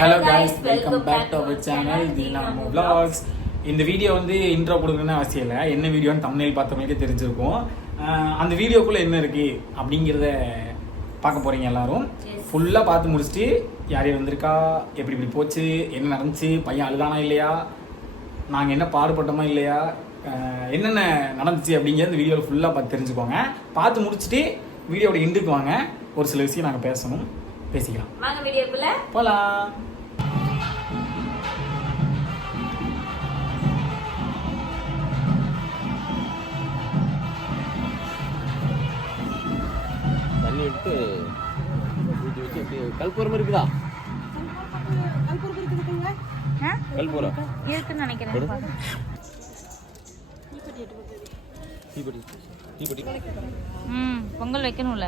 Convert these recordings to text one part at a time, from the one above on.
Hello guys. Welcome back to our channel the நம்ம vlogs. இந்த video வந்து intro கொடுக்கணும்னு அவசியம் இல்லை. என்ன வீடியோன்னு தமிழில் பார்த்தவங்களுக்கே தெரிஞ்சிருக்கும். அந்த வீடியோக்குள்ளே என்ன இருக்கு அப்படிங்கிறத பார்க்க போறீங்க எல்லாரும். ஃபுல்லாக பார்த்து முடிச்சுட்டு யார் யார் வந்திருக்கா? எப்படி இப்படி போச்சு? என்ன நடந்துச்சு? பையன் அழுதானா இல்லையா? நாங்கள் என்ன பாடுபட்டோமா இல்லையா? என்னென்ன நடந்துச்சு அப்படிங்கிறது இந்த வீடியோவில் ஃபுல்லாக பார்த்து தெரிஞ்சுக்கோங்க. பார்த்து முடிச்சுட்டு வீடியோட எண்டுக்கு வாங்க. ஒரு சில விஷயம் நாங்கள் பேசணும். பேசிக்கலாம். வாங்க வீடியோக்குள்ள போகலாம் தண்ணி எடுத்து ஊற்றி வச்சு கல்பூரம் இருக்குதா? கல்பூரம். இருக்குன்னு நினைக்கிறேன். தீப்பெட்டி தீப்பெட்டி. ம் பொங்கல் வைக்கணும்ல.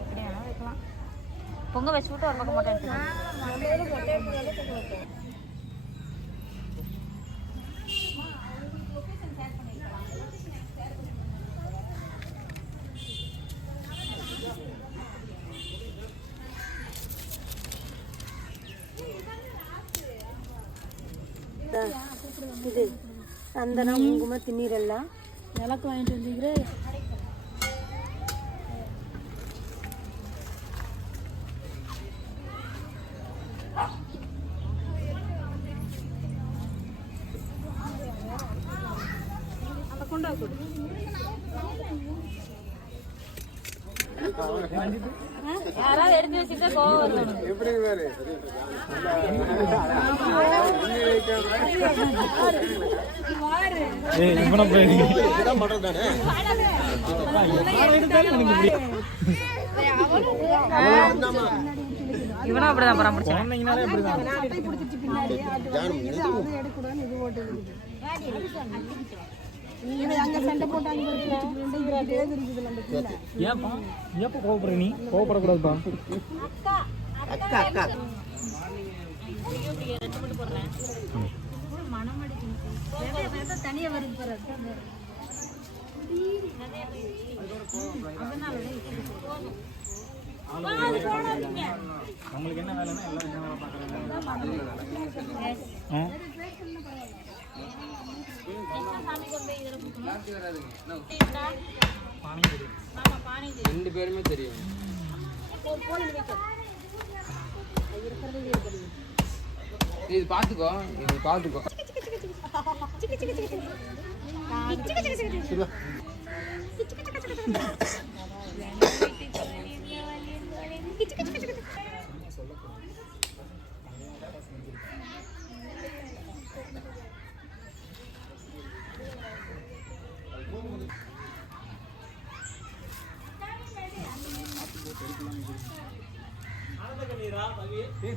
அப்படியா, வைக்கலாம். பொங்கல் வச்சு விட்டு ஒரு பக்கம் மட்டும் எடுத்துக்கலாம். இது. சந்தனம் குங்கும திண்ணீரெಲ್ಲ விளக்கு வாங்கிட்டு வந்துக்கிற யாராவது எடுத்து வச்சுட்டா கோவம் வரும் இவனும் அப்படிதான் பிள்ளை. ஏன்ப்பா ஏப்பா கோவப்படுற நீ? கோவப்படக்கூடாதுப்பா. அக்கா அக்கா. நம்மளுக்கு என்ன வேலைன்னா எல்லாம் என்ன வேலை பார்க்குறாங்க ரெண்டு பேருமே தெரியும். இது பாத்துக்கோ இது எடுத்து கூட சரி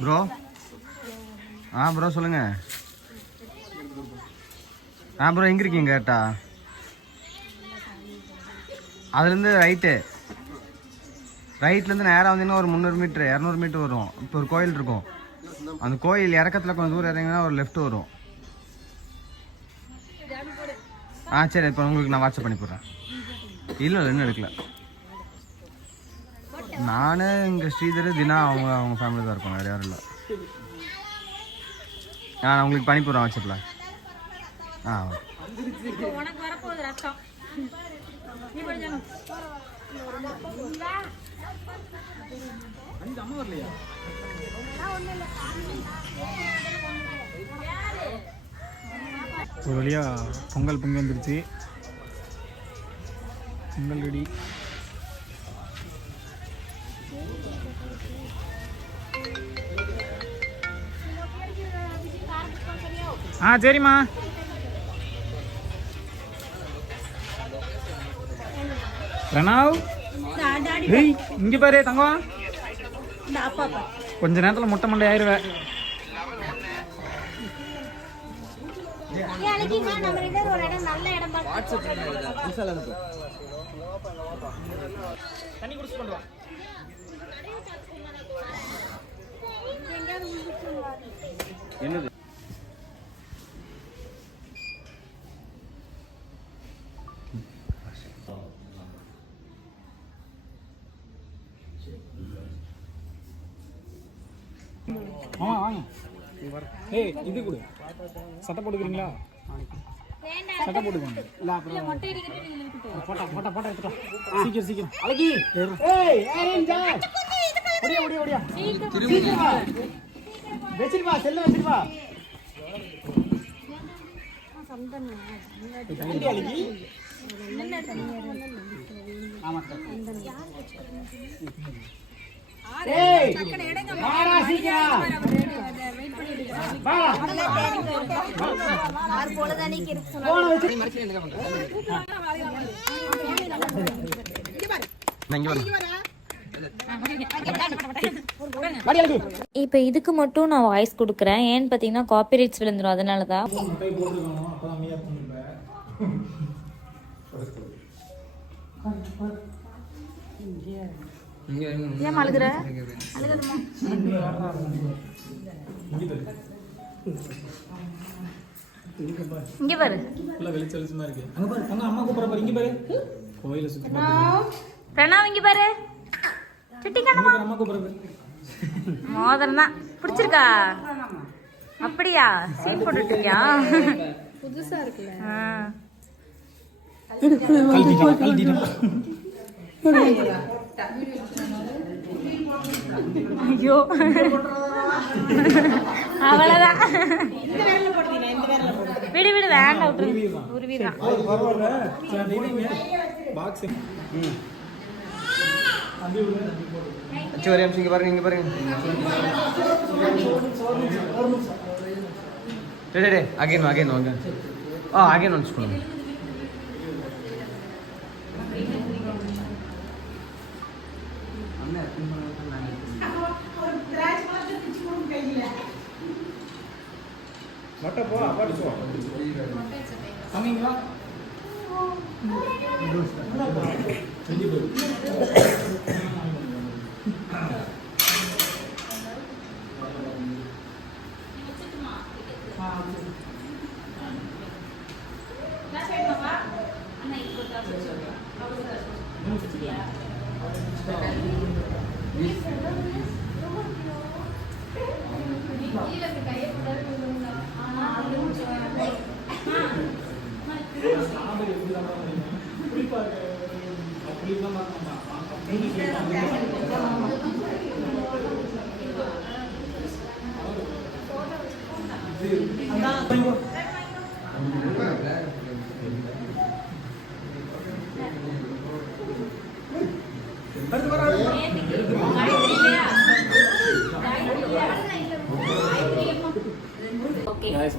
ப்ரோ ஆ ப்ரோ சொல்லுங்க. ஆ ப்ரோ எங்கே இருக்கீங்க கரெக்டா அதுலேருந்து ரைட்டு ரைட்லேருந்து நேராக வந்தீங்கன்னா ஒரு முந்நூறு மீட்ரு இரநூறு மீட்ரு வரும். இப்போ ஒரு கோயில் இருக்கும். அந்த கோயில் இறக்கத்தில் கொஞ்சம் தூரம் இறங்கினா ஒரு லெஃப்ட் வரும். ஆ சரி இப்போ உங்களுக்கு நான் வாட்ஸ்அப் பண்ணி போடுறேன். இல்லை இன்னும் எடுக்கல. நான் இங்கே ஸ்ரீதர் தினா அவங்க அவங்க ஃபேமிலி தான் இருக்கோம். வேறு யாரும் இல்லை. ஆ நான் உங்களுக்கு பனிப்புரம் வச்சிடலாம் ஆ அஞ்சு அம்மா வரலையா ஒரு வழியா பொங்கல் பொங்கல் வந்துருச்சு. பொங்கல் ரெடி. ஆ சரிம்மா. பிரணாவ்? ஏய் இங்க பாரு தங்கம். கொஞ்ச நேரத்துல முட்டை மண்டை ஆயிருவேன் நம்ம ரெண்டு பேரும் ஒரு இடம் நல்ல இடம் பார்த்து தண்ணி குடிச்சு கொண்டு வா. என்னது? ஏய் இது கொடு. சட்டை போட்டுக்கிறீங்களா? சட்டை போட்டுக்கோங்க. இல்ல அப்புறம் போட்டா போட்டா போட்டா எடுத்துட்டா சீக்கிரம் சீக்கிரம். அழகி. ஏய் ஏய் ஓடியா ஓடியா ஓடியா சீக்கிரம். வா வெச்சிட்டு வா செல்ல வெச்சிட்டு வா அழகி? ஆமா ஏய் இப்போ இதுக்கு மட்டும் நான் வாய்ஸ் கொடுக்குறேன். ஏன்னு பார்த்தீங்கன்னா காப்பிரைட்ஸ் விழுந்துடும் அதனால தான் ஏன் அழுகுற? இங்க பாரு. ஃபுல்லா வெளிச்ச வெளிச்சமா இருக்கு. அங்க பாரு அங்க அம்மா கூப்பிடுற பாரு இங்க பாரு. கோயில சுத்தி பார்த்து பிரணாவ் இங்க பாரு. சுட்டி இங்க பாரு அம்மா கூப்பிடுறது மோதிரம் தான் பிடிச்சிருக்கா? அப்படியா? சீன் போட்டுட்டியா புதுசா இருக்குல்ல. கழட்டிட்டா கழட்டிட்டா ஐயோ. அவ்வளவுதான். விடு விடு வேண்டாம் விட்டுரு உருவிதான் அது பரவாயில்ல நிமிஷம் இங்கே பாருங்க இங்கே பாருங்க. அகைன் அகைன் வாங்க ஆ அகைன் ஒன்ஸ் கொடுங்க மொட்டை போ அப்பாட்டு போ. சொன்னீங்களா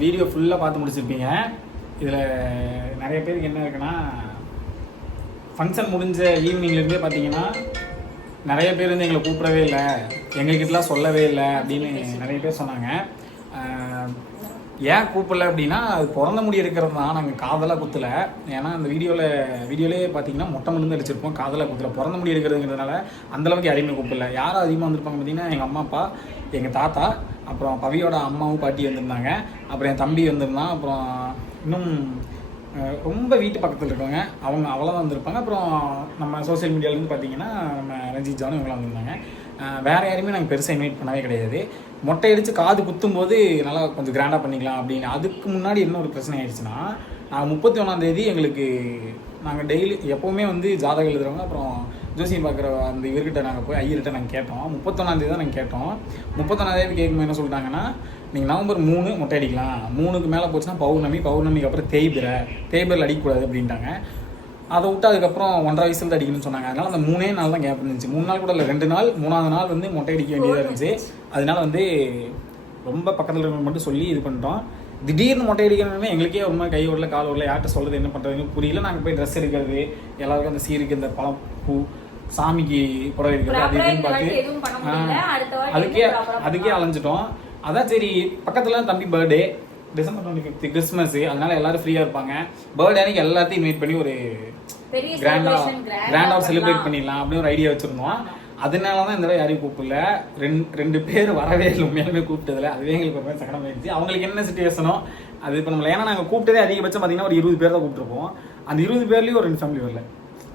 வீடியோ ஃபுல்லாக பார்த்து முடிச்சிருப்பீங்க. இதில் நிறைய பேருக்கு என்ன இருக்குன்னா ஃபங்க்ஷன் முடிஞ்ச ஈவினிங்லேருந்தே பார்த்தீங்கன்னா நிறைய பேர் வந்து எங்களை கூப்பிடவே இல்லை எங்ககிட்டலாம் சொல்லவே இல்லை அப்படின்னு நிறைய பேர் சொன்னாங்க. ஏன் கூப்பிடல அப்படின்னா அது பிறந்த முடி எடுக்கிறது தான். நாங்கள் காதலாக குத்தலை. ஏன்னா அந்த வீடியோவில் வீடியோலே பார்த்தீங்கன்னா மொட்டை மருந்து அடிச்சிருப்போம் காதலாக குத்தலை. பிறந்த முடி எடுக்கிறதுங்கிறதுனால அந்தளவுக்கு யாரையுமே கூப்பிடல. யாரும் அதிகமாக வந்திருப்பாங்க பார்த்தீங்கன்னா எங்கள் அம்மா அப்பா எங்கள் தாத்தா அப்புறம் பவியோட அம்மாவும் பாட்டி வந்திருந்தாங்க. அப்புறம் என் தம்பி வந்திருந்தான். அப்புறம் இன்னும் ரொம்ப வீட்டு பக்கத்தில் இருக்கவங்க அவங்க அவ்வளோதான் வந்திருப்பாங்க. அப்புறம் நம்ம சோஷியல் மீடியாவிலேருந்து பார்த்தீங்கன்னா நம்ம ரஞ்சித் ஜானும் இவங்களாம் வந்திருந்தாங்க. வேறு யாருமே யாரையுமே நாங்கள் பெருசாக இன்வைட் பண்ணவே கிடையாது. மொட்டை அடித்து காது குத்தும் போது நல்லா கொஞ்சம் கிராண்டாக பண்ணிக்கலாம் அப்படின்னு. அதுக்கு முன்னாடி என்ன ஒரு பிரச்சனை ஆயிடுச்சுன்னா நாங்கள் முப்பத்தி ஒன்றாந்தேதி எங்களுக்கு நாங்கள் டெய்லி எப்போவுமே வந்து ஜாதகம் எழுதுறவங்க அப்புறம் ஜோசியம் பார்க்குற அந்த இவர்கிட்ட நாங்கள் போய் ஐயர்கிட்ட நாங்கள் கேட்டோம். முப்பத்தொன்னாந்தேதி தான் நாங்கள் கேட்டோம். முப்பத்தொன்னாந்தேதி கேட்கும்போது என்ன சொல்லிட்டாங்கன்னா நீங்கள் நவம்பர் மூணு மொட்டை அடிக்கலாம் மூணுக்கு மேலே போச்சுன்னா பௌர்ணமி பௌர்ணமிக்கு அப்புறம் தேய்பிரை. தேய்பிரில் அடிக்கக்கூடாது அப்படின்ட்டாங்க. அதை விட்டு அதுக்கப்புறம் ஒன்றரை வயசுல தான் அடிக்கணும்னு சொன்னாங்க. அதனால அந்த மூணே நாள் தான் கேப் இருந்துச்சு. மூணு நாள் கூட இல்லை ரெண்டு நாள் மூணாவது நாள் வந்து மொட்டை அடிக்க வேண்டியதாக இருந்துச்சு. அதனால வந்து ரொம்ப பக்கத்தில் இருக்கவங்க மட்டும் சொல்லி இது பண்ணிட்டோம். திடீர்னு மொட்டை அடிக்கணும்னு எங்களுக்கே ஒரு மாதிரி கை ஓடல கால் ஓடல யார்கிட்ட சொல்கிறது என்ன பண்ணுறதுன்னு புரியல. நாங்கள் போய் ட்ரெஸ் எடுக்கிறது எல்லாருக்கும் அந்த சீருக்கு இந்த பழம் பூ சாமிக்கு புடவை எடுக்கிறது அது இதுன்னு. பார்த்து அதுக்கே அதுக்கே. அலைஞ்சிட்டோம். அதான் சரி பக்கத்தில் தம்பி birthday December twenty fifth Christmas அதனால எல்லாரும் ஃப்ரீயாக இருப்பாங்க. பர்த்டே அன்னைக்கு எல்லாத்தையும் இன்வைட் பண்ணி ஒரு கிராண்டா கிராண்டா செலிப்ரேட். பண்ணிடலாம் அப்படின்னு ஒரு ஐடியா வச்சிருந்தோம். அதனால தான் இந்த தடவை யாரையும் கூப்பிடல. ரெண்டு ரெண்டு பேர் வரவே இல்லை உண்மையாலுமே கூப்பிட்டதில்ல. அதுவே எங்களுக்கு ஒரு மாதிரி சங்கடம் ஆயிடுச்சு அவங்களுக்கு என்ன சுச்சுவேஷனோ அது இப்போ நம்மள ஏன்னா நாங்கள் கூப்பிட்டதே அதிகபட்சம் பார்த்தீங்கன்னா ஒரு இருபது பேர் தான் கூப்பிட்டுருப்போம். அந்த இருபது பேர்லேயும் ஒரு ரெண்டு ஃபேமிலி வரல.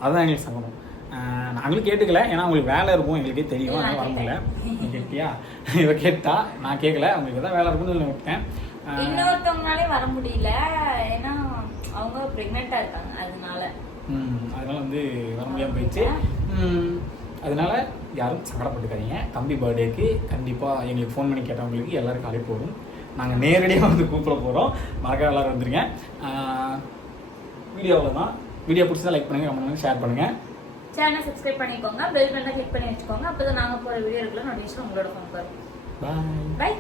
அதுதான் எங்களுக்கு சங்கடம். நாங்களும் கேட்டுக்கல. ஏன்னா அவங்களுக்கு வேலை இருக்கும் எங்களுக்கே தெரியும். அதனால வர முடியல. கேட்டியா? இவ கேட்டா. நான் கேட்கல அவங்களுக்கு தான் வேலை இருக்கும்னு சொல்லி விட்டேன். இன்னொருத்தவங்களாலே வர முடியல. ஏன்னா அவங்க பிரெக்னெண்டா இருக்காங்க. அதனால. ம், அதனால வந்து வர முடியாமல் போயிடுச்சு. அதனால யாரும் சங்கடப்பட்டுக்காதீங்க. தம்பி பர்த்டேக்கு கண்டிப்பாக எங்களுக்கு ஃபோன் பண்ணி கேட்டவங்களுக்கு எல்லாருக்கும் அழைப்பு வரும் நாங்கள் நேரடியாக வந்து கூப்பிட போகிறோம் மறக்காம எல்லாரும் வந்துருங்க. வீடியோவில் தான் வீடியோ பிடிச்சதா லைக் பண்ணுங்கள் கமெண்ட் பண்ணுங்கள் ஷேர் பண்ணுங்கள் சேனல் சப்ஸ்கிரைப் பண்ணிக்கோங்க. பெல் பட்டனை கிளிக் பண்ணி வச்சுக்கோங்க. அப்பதான் நாங்க போற வீடியோ இருக்குல்ல நோட்டிஃபிகேஷன் உங்களோட ஃபோன் வரும். Bye bye